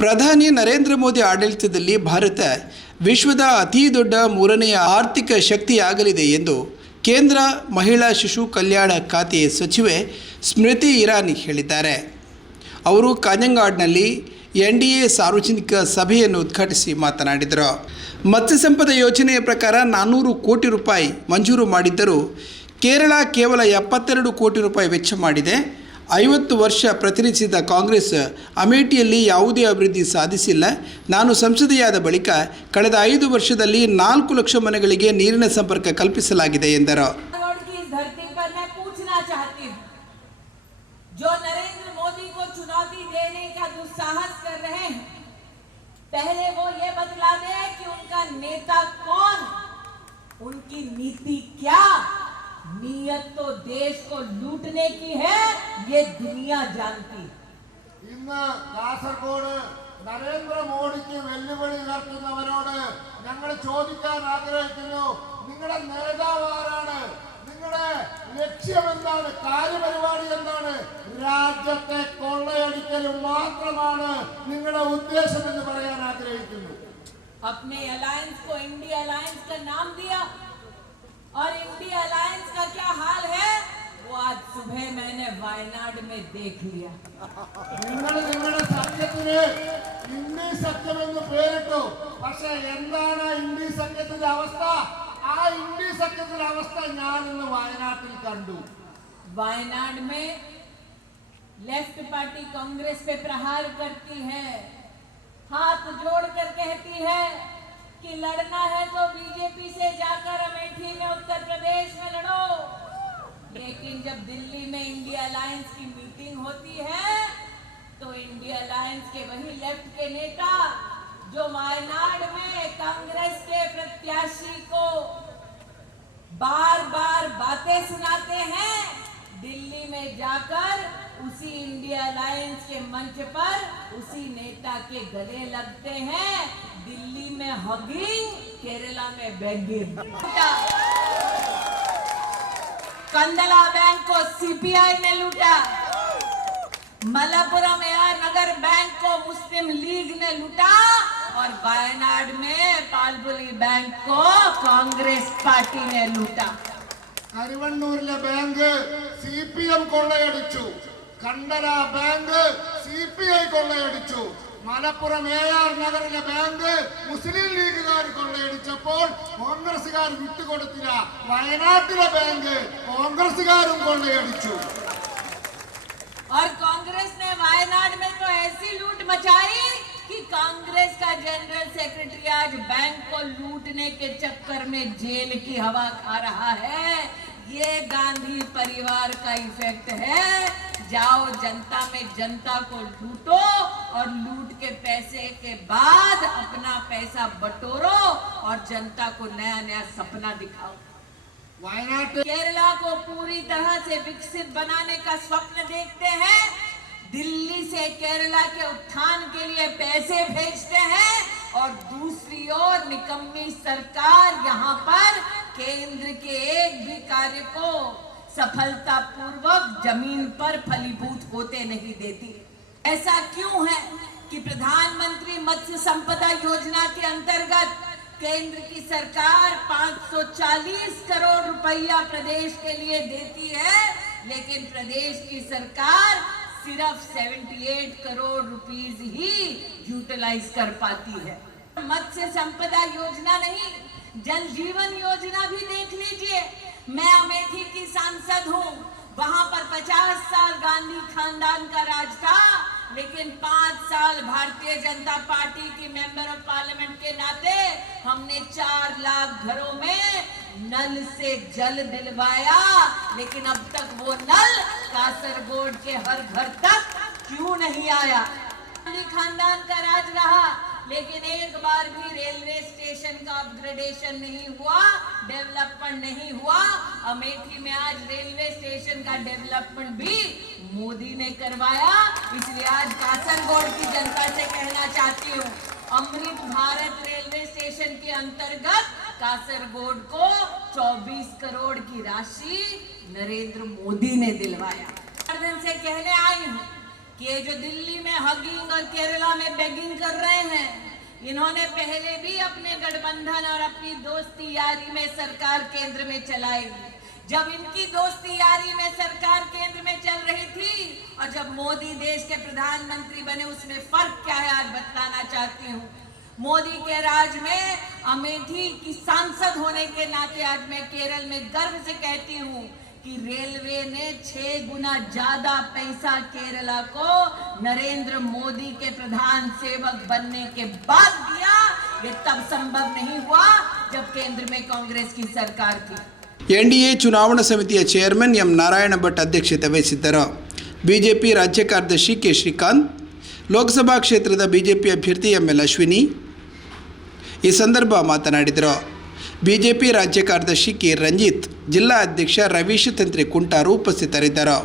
ಪ್ರಧಾನಿ ನರೇಂದ್ರ ಮೋದಿ ಆಡಳಿತದಲ್ಲಿ ಭಾರತ ವಿಶ್ವದ ಅತಿ ದೊಡ್ಡ ಮೂರನೆಯ ಆರ್ಥಿಕ ಶಕ್ತಿಯಾಗಲಿದೆ ಎಂದು ಕೇಂದ್ರ ಮಹಿಳಾ ಶಿಶು ಕಲ್ಯಾಣ ಖಾತೆ ಸಚಿವೆ ಸ್ಮೃತಿ ಇರಾನಿ ಹೇಳಿದ್ದಾರೆ. ಅವರು ಕಾಂಜಂಗಾಡ್ನಲ್ಲಿ ಎನ್ಡಿಎ ಸಾರ್ವಜನಿಕ ಸಭೆಯನ್ನು ಉದ್ಘಾಟಿಸಿ ಮಾತನಾಡಿದರು. ಮತ್ಸ್ಯ ಸಂಪದ ಯೋಜನೆಯ ಪ್ರಕಾರ 400 ಕೋಟಿ ರೂಪಾಯಿ ಮಂಜೂರು ಮಾಡಿದ್ದರೂ ಕೇರಳ ಕೇವಲ 72 ಕೋಟಿ ರೂಪಾಯಿ ವೆಚ್ಚ ಮಾಡಿದೆ. 50 ವರ್ಷ ಪ್ರತಿನಿಧಿಸಿದ ಕಾಂಗ್ರೆಸ್ ಅಮೇಠಿಯಲ್ಲಿ ಯಾವುದೇ ಅಭಿವೃದ್ಧಿ ಸಾಧಿಸಿಲ್ಲ. ನಾನು ಸಂಸದೆಯಾದ ಬಳಿಕ ಕಳೆದ 5 ವರ್ಷದಲ್ಲಿ 4 ಲಕ್ಷ ಮನೆಗಳಿಗೆ ನೀರಿನ ಸಂಪರ್ಕ ಕಲ್ಪಿಸಲಾಗಿದೆ ಎಂದರು. जो नरेंद्र मोदी को चुनौती देने का दुस्साहस कर रहे हैं, पहले वो ये बतला दे कि उनका नेता कौन, उनकी नीति क्या. नीयत तो देश को लूटने की है, ये दुनिया जानती. ഇന്ന് കാസർഗോഡ് നരേന്ദ്ര മോദിക്ക് വെല്ലുവിളി ഉയർത്തുന്നവരോട് ഞങ്ങൾ ചോദിക്കാൻ ആഗ്രഹിക്കുന്നു, നിങ്ങളുടെ നേതാവ് ആരാണ്? നിങ്ങളുടെ ലക്ഷ്യം എന്താണ്? കാര്യപരിപാടി എന്താണ്? രാജ്യത്തെ കൊള്ളയടിക്കലും മാത്രമാണ് നിങ്ങളുടെ ഉദ്ദേശം എന്ന് പറയാൻ ആഗ്രഹിക്കുന്നു. अपने अलायंस को इंडिया अलायंस का नाम दिया और इंडिया अलायंस का क्या हाल है वो आज सुबह मैंने वायनाड में देख लिया. നിങ്ങളുടെ സഖ്യത്തിന് ഇന്ത്യ സഖ്യം എന്ന് പേരിട്ടു, പക്ഷെ എന്താണ് ഇന്ത്യ സഖ്യത്തിന്റെ അവസ്ഥ? ആ ഇന്ത്യ സഖ്യത്തിന്റെ അവസ്ഥ ഞാൻ ഇന്ന് വയനാട്ടിൽ കണ്ടു. वायनाड में लेफ्ट पार्टी कांग्रेस पे प्रहार करती है, हाथ जोड़कर कहती है कि लड़ना है तो बीजेपी से जाकर अमेठी में उत्तर प्रदेश में लड़ो. लेकिन जब दिल्ली में इंडिया अलायंस की मीटिंग होती है तो इंडिया अलायंस के वही लेफ्ट के नेता जो वायनाड में कांग्रेस के प्रत्याशी को बार बार बातें सुनाते हैं, दिल्ली में जाकर उसी इंडिया अलायंस के मंच पर उसी नेता के गले लगते हैं. दिल्ली में हगिंग, केरला में बेगिंग. कंदला बैंक को सीपीआई ने लूटा, मलप्पुरम एयर नगर बैंक को मुस्लिम लीग ने लूटा और वायनाड में पालपुली बैंक को कांग्रेस पार्टी ने लूटा. കരുവണ്ണൂരിലെ ബാങ്ക് CPM കൊള്ളയടിച്ചു, കണ്ടല ബാങ്ക് CPI കൊള്ളയടിച്ചു, മലപ്പുറം AR നഗറിലെ ബാങ്ക് മുസ്ലിം ലീഗുകാർ കൊള്ളയടിച്ചപ്പോൾ കോൺഗ്രസുകാർ വിട്ടുകൊടുത്തില്ല. വയനാട്ടിലെ ബാങ്ക് കോൺഗ്രസുകാരും കൊള്ളയടിച്ചു. और कांग्रेस ने वायनाड में तो ऐसी लूट मचाई कि कांग्रेस का जनरल सेक्रेटरी आज बैंक को लूटने के चक्कर में जेल की हवा खा रहा है. ये गांधी परिवार का इफेक्ट है. जाओ जनता में जनता को लूटो और लूट के पैसे के बाद अपना पैसा बटोरो और जनता को नया नया सपना दिखाओ. केरला को पूरी तरह से विकसित बनाने का स्वप्न देखते हैं, दिल्ली से केरला के उत्थान के लिए पैसे भेजते हैं और दूसरी ओर निकम्मी सरकार यहाँ पर केंद्र के एक भी कार्य को सफलतापूर्वक जमीन पर फलीभूत होते नहीं देती. ऐसा क्यों है कि प्रधानमंत्री मत्स्य संपदा योजना के अंतर्गत केंद्र की सरकार 540 करोड़ रुपया प्रदेश के लिए देती है, लेकिन प्रदेश की सरकार सिर्फ 78 करोड़ रुपीस ही यूटिलाइज कर पाती है. मत्स्य संपदा योजना नहीं, जल जीवन योजना भी देख लीजिए. मैं अमेठी की सांसद हूँ, वहां पर 50 साल गांधी खानदान का राज था, लेकिन 5 साल भारतीय जनता पार्टी की मेंबर ऑफ पार्लियामेंट के नाते हमने 4 लाख घरों में नल से जल दिलवाया. लेकिन अब तक वो नल कासरगोड के हर घर तक क्यों नहीं आया? गांधी खानदान का राज रहा, लेकिन एक बार भी रेलवे स्टेशन का अपग्रेडेशन नहीं हुआ, डेवलपमेंट नहीं हुआ. अमेठी में आज रेलवे स्टेशन का डेवलपमेंट भी मोदी ने करवाया. इसलिए आज कासरगोड की जनता से कहना चाहती हूँ, अमृत भारत रेलवे स्टेशन के अंतर्गत कासरगोड को 24 करोड़ की राशि नरेंद्र मोदी ने दिलवाया. दिन से कहने आई हूँ कि ये जो दिल्ली में हगिंग और केरला में बेगिंग कर रहे हैं, इन्होंने पहले भी अपने गठबंधन और अपनी दोस्ती यारी में सरकार केंद्र में चलाई। जब इनकी दोस्ती यारी में सरकार केंद्र में चल रही थी और जब मोदी देश के प्रधानमंत्री बने, उसमें फर्क क्या है आज बतलाना चाहती हूँ। मोदी के राज में अमेठी की सांसद होने के नाते आज मैं केरल में गर्व से कहती हूँ कि रेलवे ने 6 गुना ज्यादा पैसा केरला को नरेंद्र मोदी के प्रधान सेवक बनने के बाद दिया। ये तब संभव नहीं हुआ जब केंद्र में कांग्रेस की सरकार थी। ಎನ್ಡಿಎ ಚುನಾವಣಾ ಸಮಿತಿಯ ಚೇರ್ಮನ್ ಎಂ ನಾರಾಯಣ ಭಟ್ ಅಧ್ಯಕ್ಷತೆ ವಹಿಸಿದ್ದರು. ಬಿಜೆಪಿ ರಾಜ್ಯ ಕಾರ್ಯದರ್ಶಿ ಕೆ ಶ್ರೀಕಾಂತ್, ಲೋಕಸಭಾ ಕ್ಷೇತ್ರದ ಬಿಜೆಪಿ ಅಭ್ಯರ್ಥಿ ಎಂಎಲ್ ಅಶ್ವಿನಿ ಈ ಸಂದರ್ಭ ಮಾತನಾಡಿದರು. ಬಿಜೆಪಿ ರಾಜ್ಯ ಕಾರ್ಯದರ್ಶಿ ಕೆ ರಂಜಿತ್, ಜಿಲ್ಲಾ ಅಧ್ಯಕ್ಷ ರವೀಶ್ ತಂತ್ರಿ ಕುಂಟಾರು ಉಪಸ್ಥಿತರಿದ್ದರು.